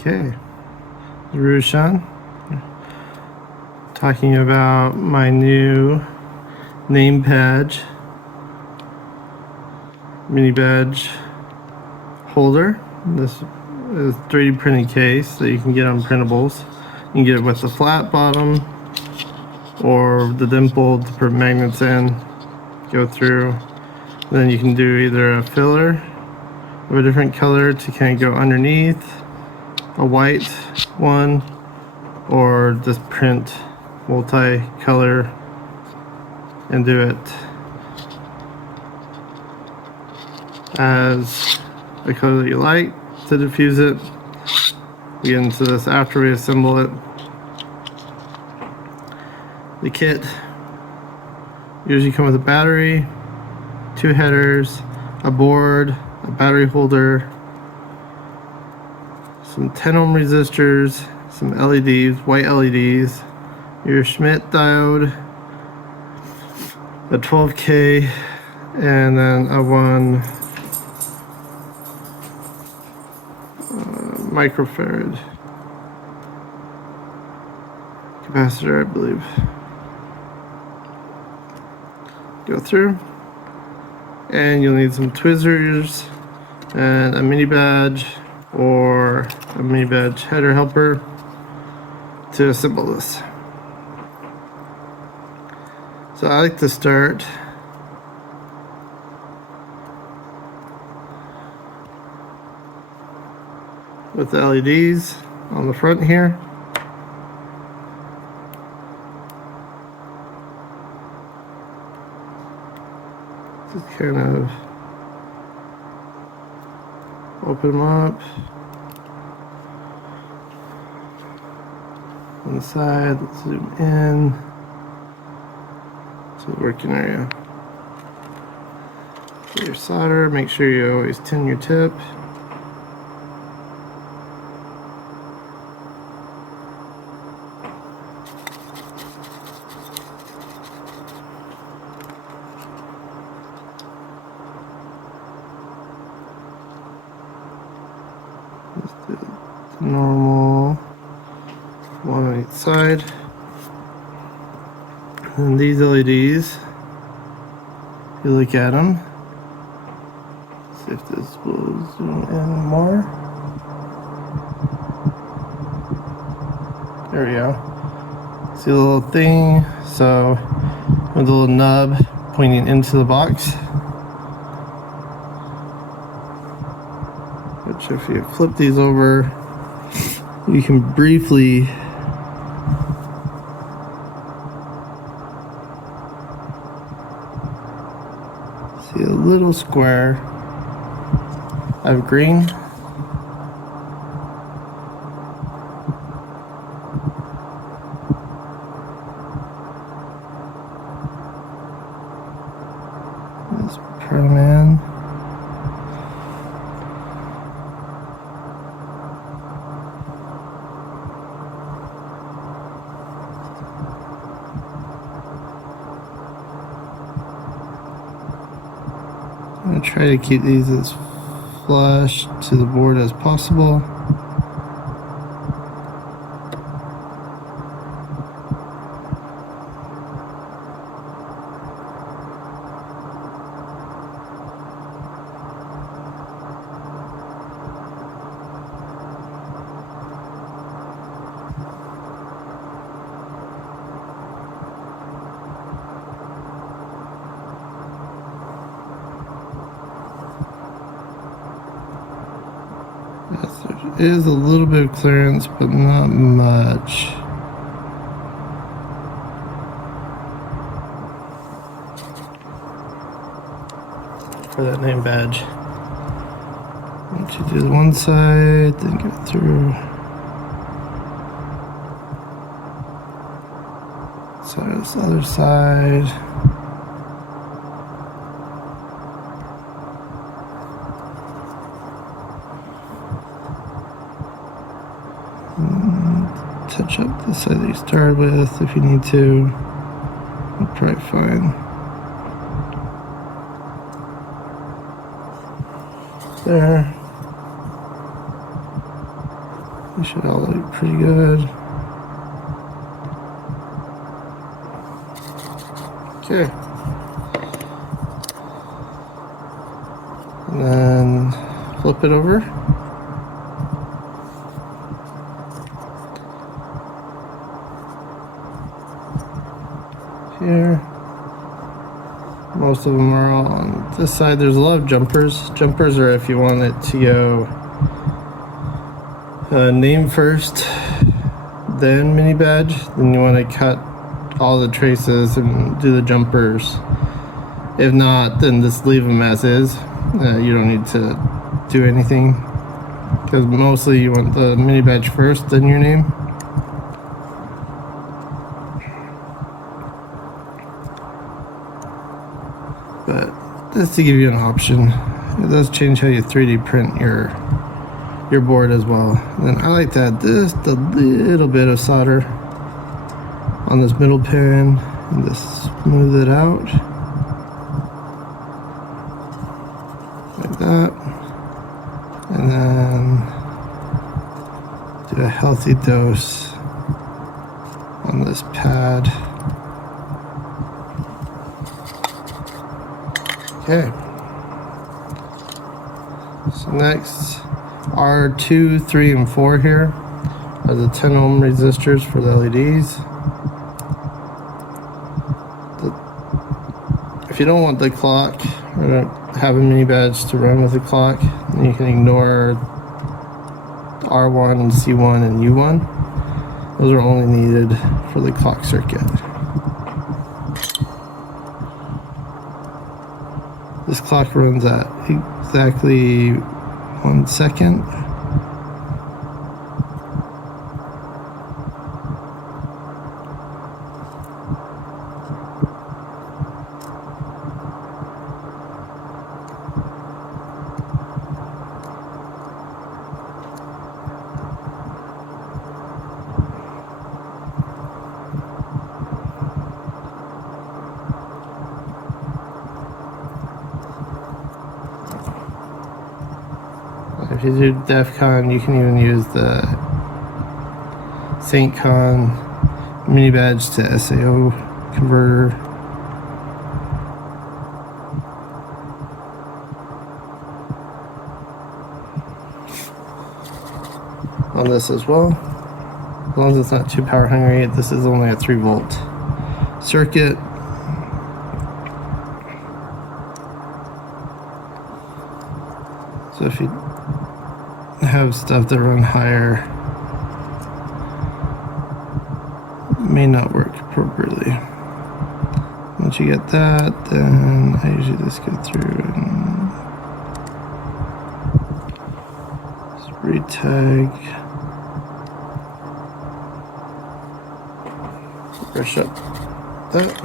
Okay, Rushan, talking about my new name badge, mini badge holder. This is 3D printed case that you can get on printables. You can get it with the flat bottom or the dimpled to put magnets in, go through. Then you can do either a filler of a different color to kind of go underneath, a white one, or just print multi-color and do it as a color that you like to diffuse it. We get into this after we assemble it. The kit usually comes with a battery, 2 headers, a board, a battery holder, some 10 ohm resistors, some LEDs, white LEDs, your Schmidt diode, a 12K, and then a 1 microfarad capacitor, I believe. Go through, and you'll need some tweezers and a mini badge or a mini badge header helper to assemble this. So I like to start with the LEDs on the front here. Just kind of open them up on the side. Let's zoom in to the working area. Get your solder, make sure you always tin your tip. Just do the normal one on each side. And these LEDs, if you look at them, see if this will zoom in more. There we go. See the little thing? So, with the little nub pointing into the box. Which, if you flip these over, you can briefly see a little square of green. Let's print them in. I'm going to try to keep these as flush to the board as possible. Yes, there is a little bit of clearance, but not much. For that name badge. Once you do the one side, then go through. So this other side. Touch up the side that you started with if you need to. You'll probably fine. There. They should all look pretty good. Okay. And then flip it over. Here. Most of them are all on this side. There's a lot of jumpers. Jumpers are if you want it to go name first, then mini badge. Then you want to cut all the traces and do the jumpers. If not, then just leave them as is. You don't need to do anything, because mostly you want the mini badge first, then your name. But just to give you an option, it does change how you 3D print your board as well. And then I like to add just a little bit of solder on this middle pin and just smooth it out like that, and then do a healthy dose on this pad. Okay, so next R2, 3, and 4 here are the 10 ohm resistors for the LEDs. If you don't want the clock or don't have a mini badge to run with the clock, then you can ignore R1, C1, and U1. Those are only needed for the clock circuit. This clock runs at exactly 1 second. If you do DEF CON, you can even use the Saint Con mini badge to SAO converter. On this as well, as long as it's not too power hungry. This is only a 3-volt circuit. So if you have stuff that run higher, it may not work appropriately. Once you get that, then I usually just go through and just retag, brush up that.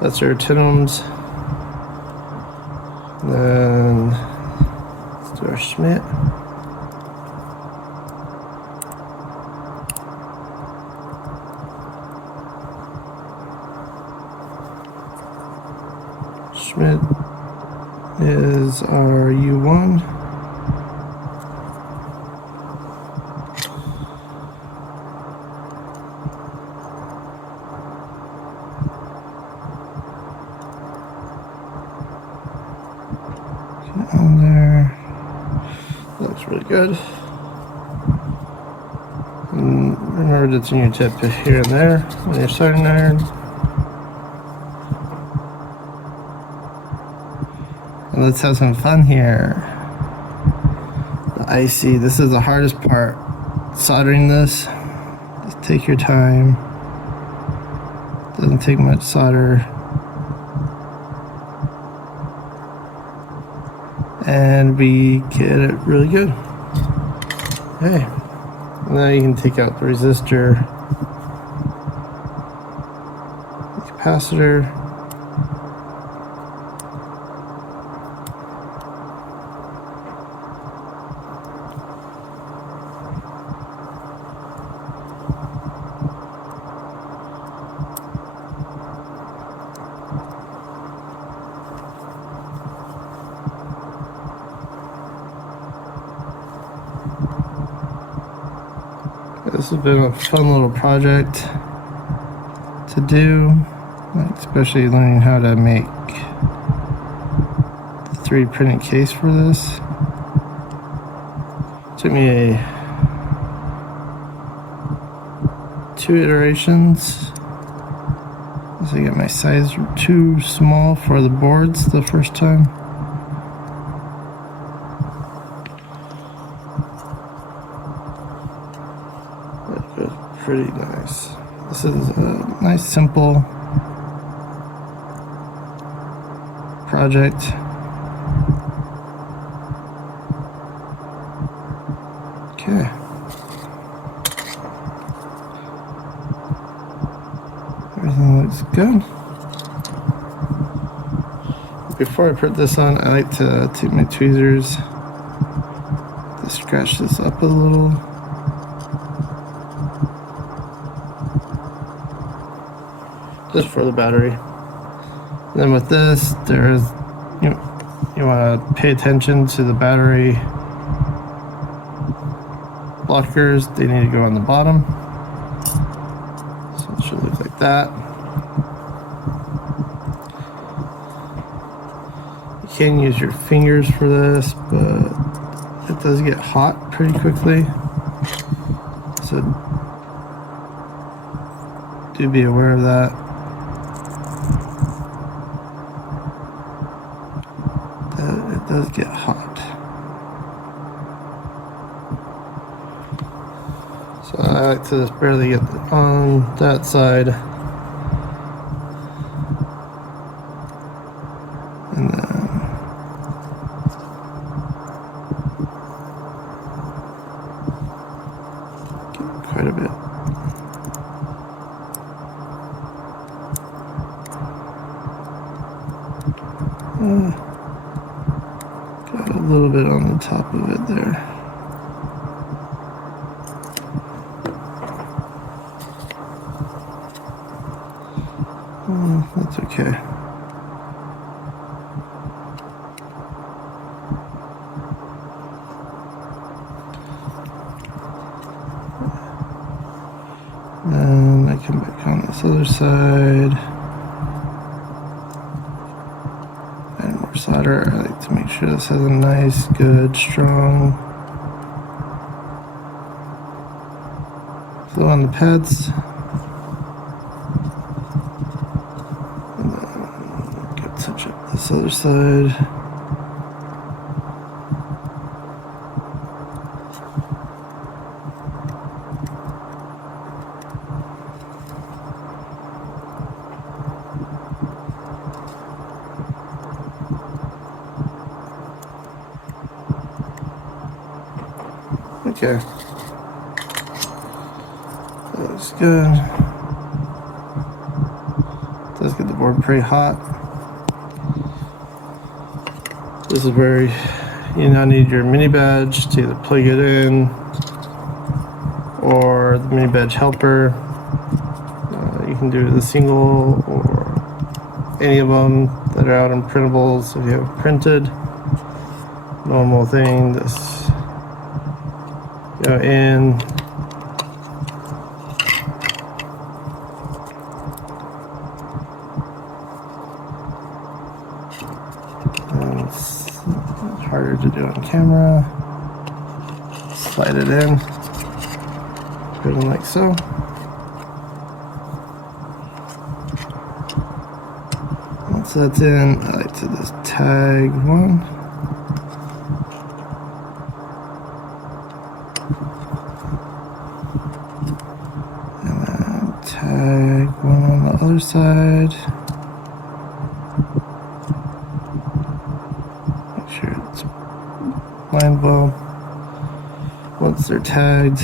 That's our 10 ohms. Then let's do our Schmidt. Schmidt is our U1. On there, looks really good. And remember to tune your tip here and there on your soldering iron. And let's have some fun here. The IC, this is the hardest part. Soldering this, just take your time. Doesn't take much solder. And we get it really good. Okay, now you can take out the resistor, the capacitor, this has been a fun little project to do, especially learning how to make the 3D printed case for this. Took me 2 iterations. I got my size too small for the boards the first time. Pretty nice. This is a nice simple project. Okay. Everything looks good. Before I put this on, I like to take my tweezers to scratch this up a little. Just for the battery. And then with this, there's you want to pay attention to the battery blockers. They need to go on the bottom. So it should look like that. You can use your fingers for this, but it does get hot pretty quickly. So do be aware of that. It does get hot. So I like to just barely get on that side. And then get quite a bit. Got a little bit on the top of it there. That's okay. And I come back on this other side. Add more solder. I like to make sure this has a nice, good, strong flow on the pads. And then go touch up this other side. Okay. That looks good. It does get the board pretty hot. This is where you now need your mini badge to either plug it in or the mini badge helper. You can do the single or any of them that are out in printables. If you have printed, normal thing, this go in, and it's harder to do on camera. Slide it in, put it in like so. Once that's in, I like to just tag one. Tag one on the other side. Make sure it's line well. Once they're tagged,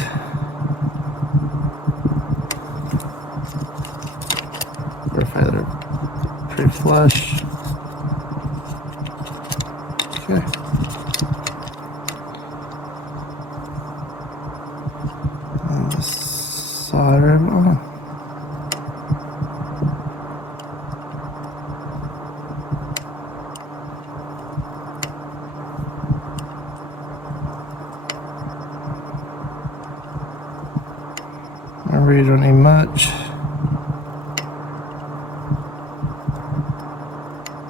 verify they're pretty flush. Okay. And just solder it on. Remember, you don't need much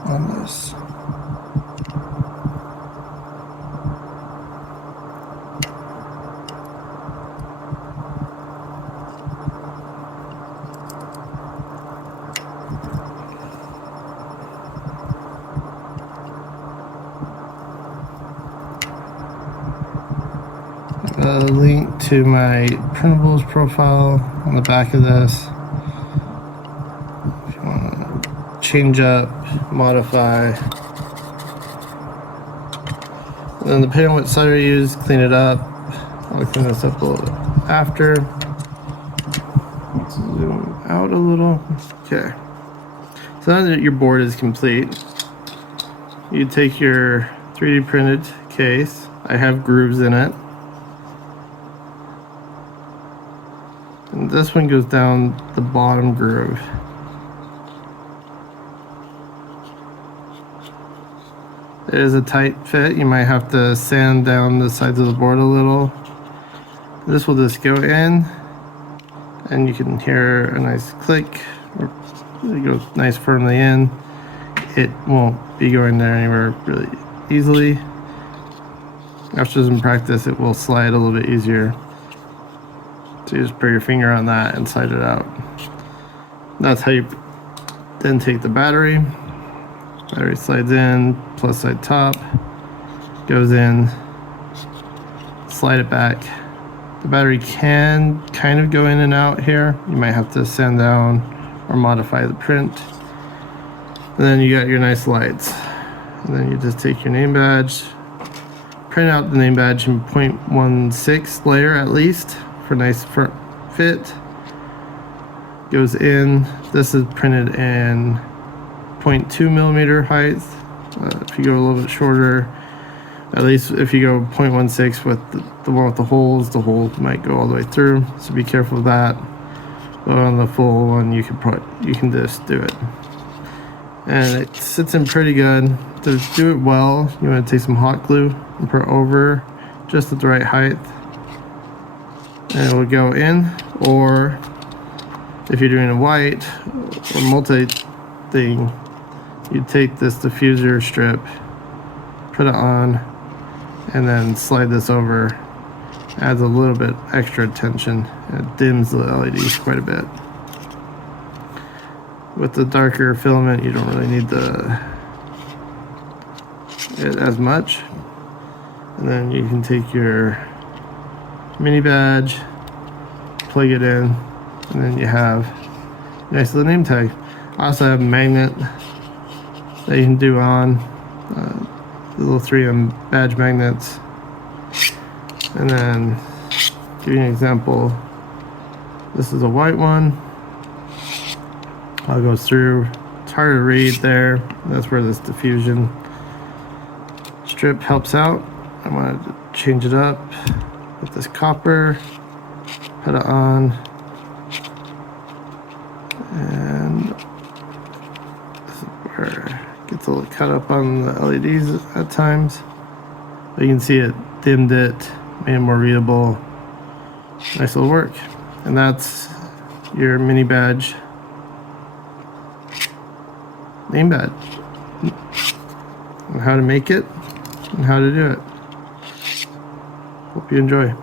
on this. A link to my printables profile on the back of this. If you want to change up, modify. And then depending on what cider you use, clean it up. I'll clean this up a little bit after. Let's zoom out a little. Okay. So now that your board is complete, you take your 3D printed case. I have grooves in it. And this one goes down the bottom groove. It is a tight fit. You might have to sand down the sides of the board a little. This will just go in, and you can hear a nice click. It goes nice firmly in. It won't be going there anywhere really easily. After some practice, it will slide a little bit easier. So you just put your finger on that and slide it out. That's how you then take the battery. Battery slides in, plus side top, goes in, slide it back. The battery can kind of go in and out here. You might have to sand down or modify the print. And then you got your nice lights. And then you just take your name badge, print out the name badge in 0.16 layer at least for nice fit. Goes in. This is printed in 0.2 millimeter height. If you go a little bit shorter, at least if you go 0.16 with the one with the holes, the hole might go all the way through. So be careful of that. But on the full one, you can just do it, and it sits in pretty good. To do it well, you want to take some hot glue and put it over just at the right height. And it will go in, or if you're doing a white or multi thing, you take this diffuser strip, put it on, and then slide this over. Adds a little bit extra attention. It dims the LEDs quite a bit. With the darker filament, you don't really need it as much. And then you can take your mini badge, plug it in, and then you have a nice little name tag. I also have a magnet that you can do on the little 3M badge magnets. And then give you an example. This is a white one. I'll go through. It's hard to read there. That's where this diffusion strip helps out. I wanted to change it up with this copper. Put it on. And this is where it gets a little cut up on the LEDs at times. But you can see it dimmed it, made it more readable. Nice little work. And that's your mini badge name badge. And how to make it and how to do it. Hope you enjoy.